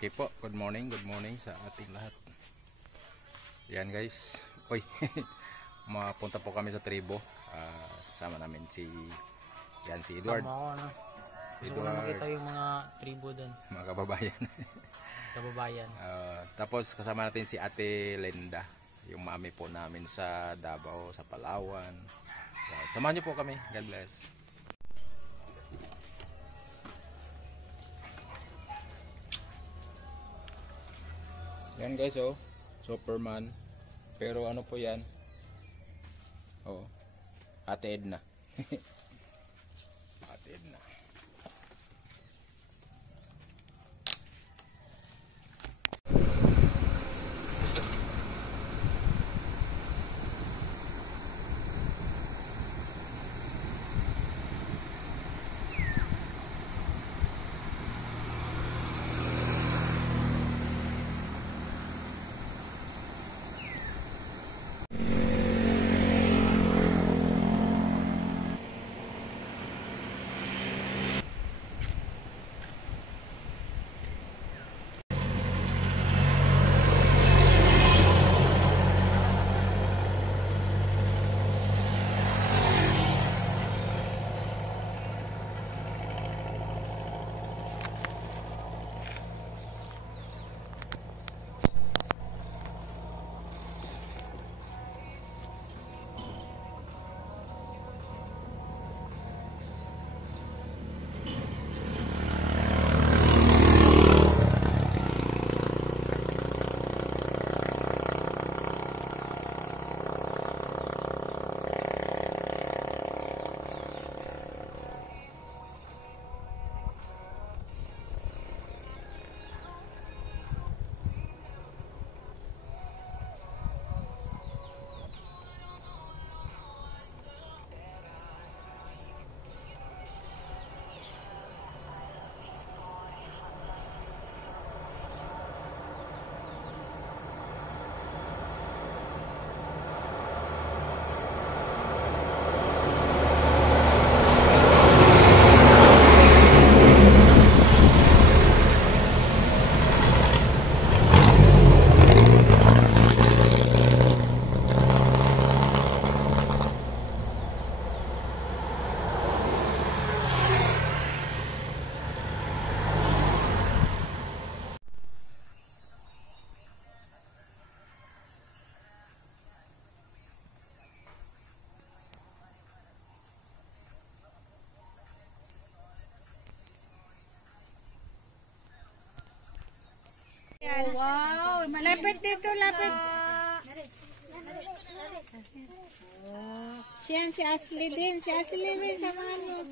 Okay po, good morning sa ating lahat. Yan guys, uy, mapunta po kami sa tribo. Sama namin si Edward. Sama ako, no? Gusto ko na makita yung mga tribo doon. Mga kababayan. Kababayan. Tapos kasama natin si Ate Linda, yung mami po namin sa Davao, sa Palawan. Samahan niyo po kami. God bless. Yan guys, oh, Superman. Pero ano po yan? Oh, Ate Edna. Ate Edna. Wow, malapit dito, lapit. Siyan, si Ashley din. Si Ashley din sa mga ano.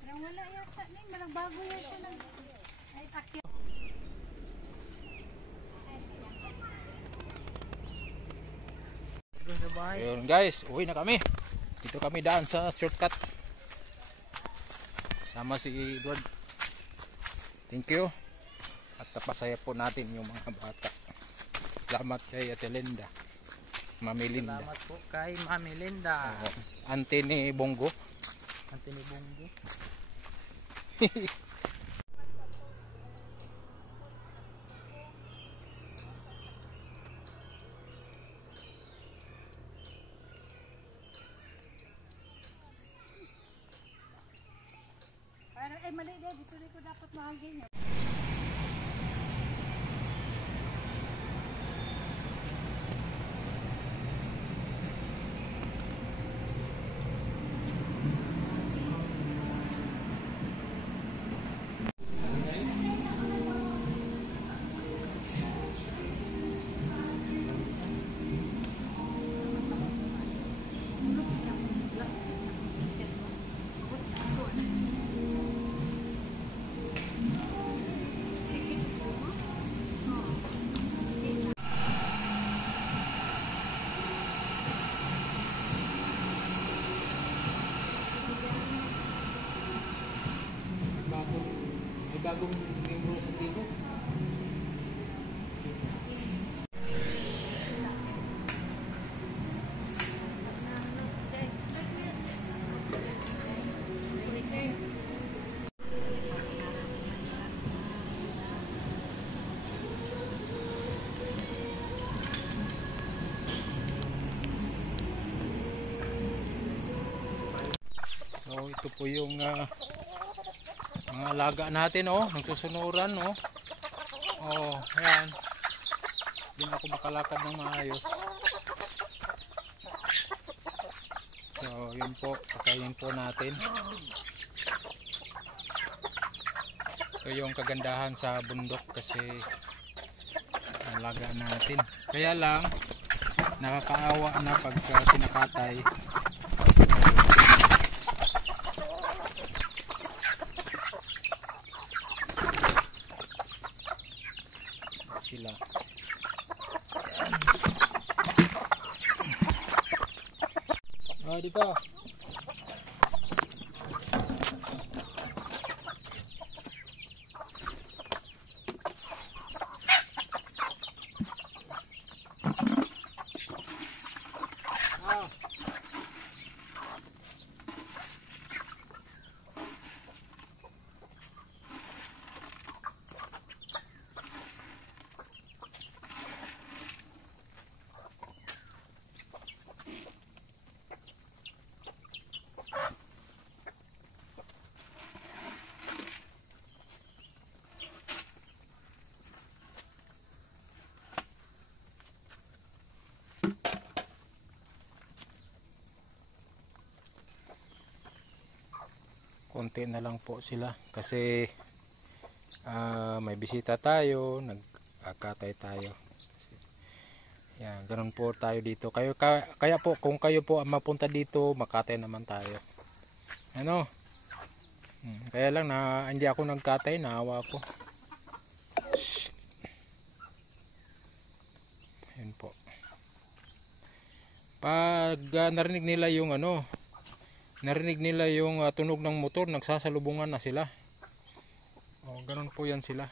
Parang wala yata. Malang bago yata. Ay, takyo. Ayun guys, uwi na kami. Dito kami daan sa shortcut. Sama si Edward. Thank you. At napasaya po natin yung mga bata. Salamat kay Ate Linda. Mami Linda. Salamat po kay Mami Linda. Ante ni Bongo. Ante ni Bongo. Parang, mali din. Dito ko dapat mahangin. Bagong membro sa tribo. po yung mga alaga natin, oh, nagsusunuran, oh. Oh, ayan. Hindi na ako makalakad ng maayos. So, yun po, patayin po natin. Ito yung kagandahan sa bundok kasi alaga natin. Kaya lang, nakakaawa na pagka kinakatay. Sila. Ah, di ka. Konti na lang po sila kasi may bisita tayo, nagkatay tayo. Yan, ganun po tayo dito. Kaya po kung kayo po mapunta dito, makatay naman tayo. Ano? Kaya lang na hindi ako nagkatay, naawa ako. Shhh. Yun po. Pag narinig nila yung tunog ng motor, nagsasalubungan na sila. O, ganun po yan sila.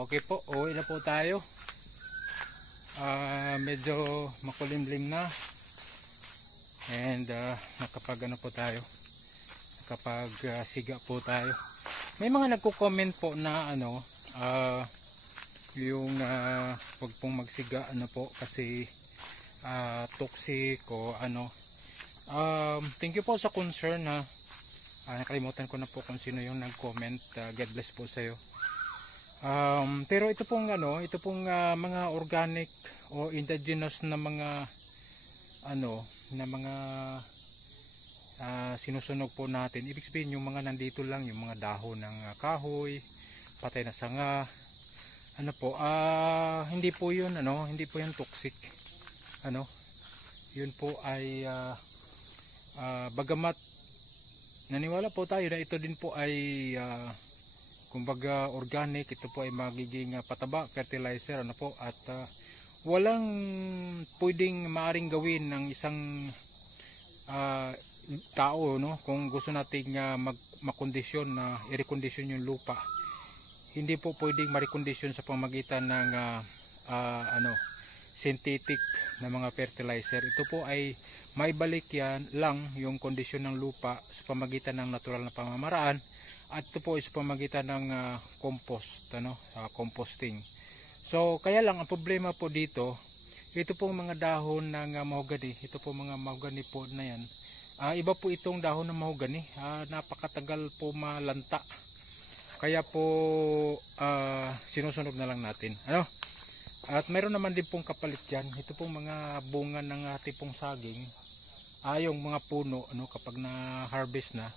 Okay po, uwi na po tayo. Medyo makulimlim na. And nakapag ano po tayo. Nakapag siga po tayo. May mga nagko-comment po na ano, yung wag pong magsiga ano po kasi toxic o ano. Thank you po sa concern ha. Nakalimutan ko na po kung sino yung nag-comment. God bless po sa iyo. Pero ito pong ano, ito pong mga organic o indigenous na mga ano, na mga sinusunog po natin. Ibig sabihin yung mga nandito lang, yung mga dahon ng kahoy, patay na sanga. Ano po, hindi po 'yun ano, hindi po 'yan toxic. Ano? 'Yun po ay bagamat naniwala po tayo na ito din po ay kumbaga organic, ito po ay magiging pataba, fertilizer ano po, at walang pwedeng maaring gawin ng isang tao no kung gusto nating makondisyon na i-recondition yung lupa. Hindi po pwedeng ma-recondition sa pamamagitan ng ano synthetic na mga fertilizer. Ito po ay maibalik yan lang yung kondisyon ng lupa sa pamamagitan ng natural na pamamaraan. At ito po is pamagitan ng compost, ano, composting. So, kaya lang ang problema po dito, ito pong mga dahon ng mahogany, ito po mga mahogany po na yan. Iba po itong dahon ng mahogany, napakatagal po malanta. Kaya po sinusunog na lang natin. Ano? At mayroon naman din pong kapalit yan. Ito pong mga bunga ng ating pong saging, yung mga puno, ano, kapag na-harvest na,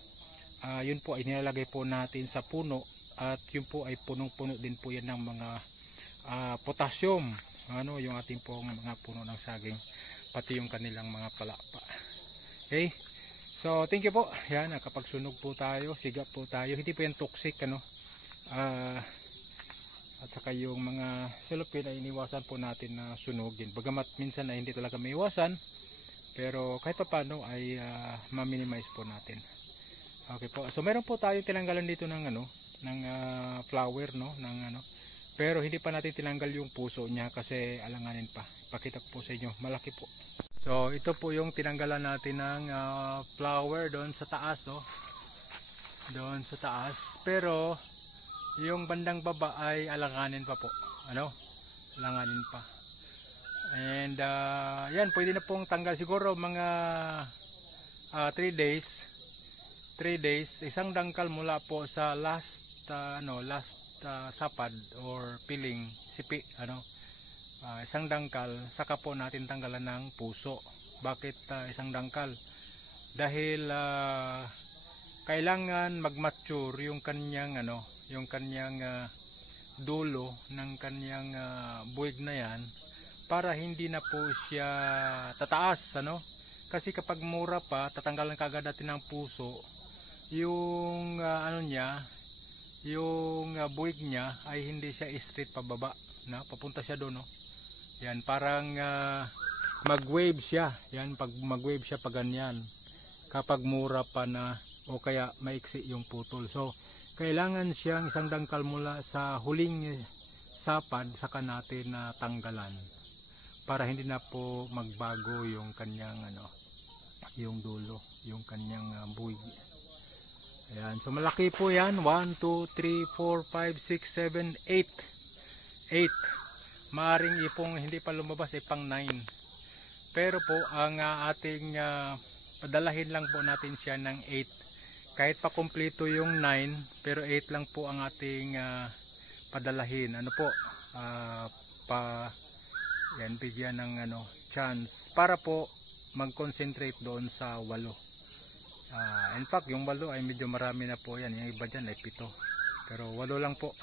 yun po ay nilalagay po natin sa puno at yun po ay punong-puno din po yan ng mga potassium, ano, yung ating pong mga puno ng saging, pati yung kanilang mga palapa. Okay, so thank you po. Yan, nakapagsunog po tayo, siga po tayo, hindi po yan toxic ano. At saka yung mga silupin ay iniwasan po natin na sunugin, bagamat minsan ay hindi talaga may iwasan, pero kahit pa paano ay ma-minimize po natin. Okay po. So meron po tayong tinanggalan dito ng ano, ng flower no, ng ano. Pero hindi pa natin tinanggal yung puso niya kasi alanganin pa. Pakita ko po sa inyo, malaki po. So ito po yung tinanggalan natin ng flower doon sa taas, oh. Doon sa taas. Pero yung bandang baba ay alanganin pa po. Ano? Alanganin pa. And yan, pwede na pong tanggal siguro mga 3 days. 3 days, isang dangkal mula po sa last sapad or piling, sipi, ano, isang dangkal, saka po natin tanggalan ng puso. Bakit isang dangkal? Dahil kailangan mag-mature yung kanyang ano, yung kanyang dulo ng kanyang buwig na yan para hindi na po siya tataas, ano? Kasi kapag mura pa, tatanggalan kagad natin ng puso, yung ano niya, yung buwig niya ay hindi siya straight pababa na papunta siya doon, no. Yan, parang mag-wave siya. Yan, pag mag-wave siya pag ganyan, kapag mura pa na o kaya maiksi yung putol. So kailangan siyang isang dangkal mula sa huling sapad saka natin na tanggalan para hindi na po magbago yung kanyang ano, yung dulo, yung kanyang buwig. Ayan, so malaki po yan. 1, 2, 3, 4, 5, 6, 7, 8. Maaring ipong hindi pa lumabas ay pang 9. Pero po ang ating padalahin lang po natin siya ng 8. Kahit pa kumpleto yung 9, pero 8 lang po ang ating padalahin. Ano po? Yan, bigyan ng ano, chance para po mag-concentrate doon sa 8. In fact, yung 8 ay medyo marami na po yan. Yung iba dyan ay 7. Pero 8 lang po.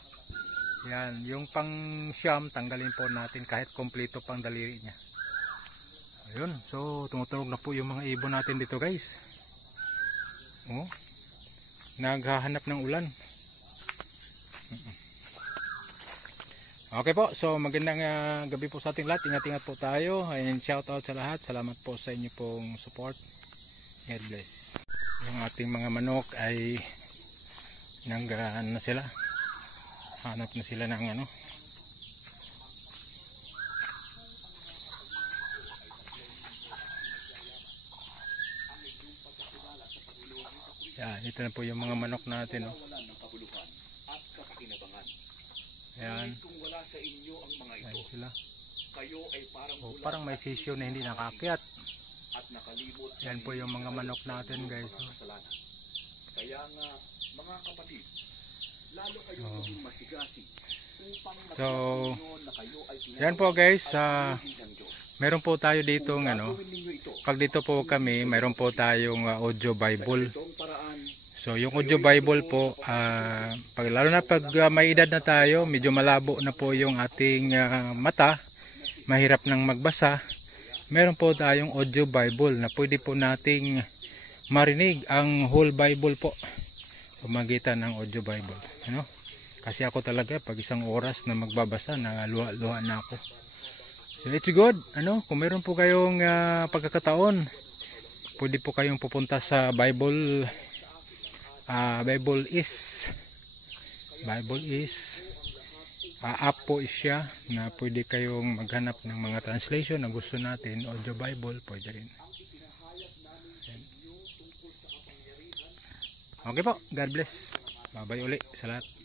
Yan, yung pang siyam, tanggalin po natin kahit kompleto pang daliri niya. Ayun, so tumutunog na po yung mga ibon natin dito, guys. Oh, naghahanap ng ulan. Okay po, so magandang gabi po sa ating lahat. Ingat-ingat po tayo. And shout out sa lahat. Salamat po sa inyo pong support. God bless. Yung ating mga manok ay nanggaan na sila. Hanap na sila ng ano, Yan, ito na po yung mga manok natin, oh. Yan. Yan sila. Oh, parang may sisyo na hindi nakaakyat. Yan po yung mga manok natin, guys. Oh. So, yan po guys, meron po tayo dito ng ano, pag dito po kami, meron po tayong audio Bible. So yung audio Bible po, lalo na pag may edad na tayo, medyo malabo na po yung ating mata, mahirap nang magbasa, meron po tayong audio Bible na pwede po nating marinig ang whole Bible po pamagitan ng audio Bible, ano? Kasi ako talaga pag isang oras na magbabasa na luha na ako. So it's good, ano, kung meron po kayong pagkakataon, pwede po kayong pupunta sa Bible app po siya na pwede kayong maghanap ng mga translation na gusto natin, audio Bible, pwede rin. Okay po, God bless. Bye-bye uli sa lahat.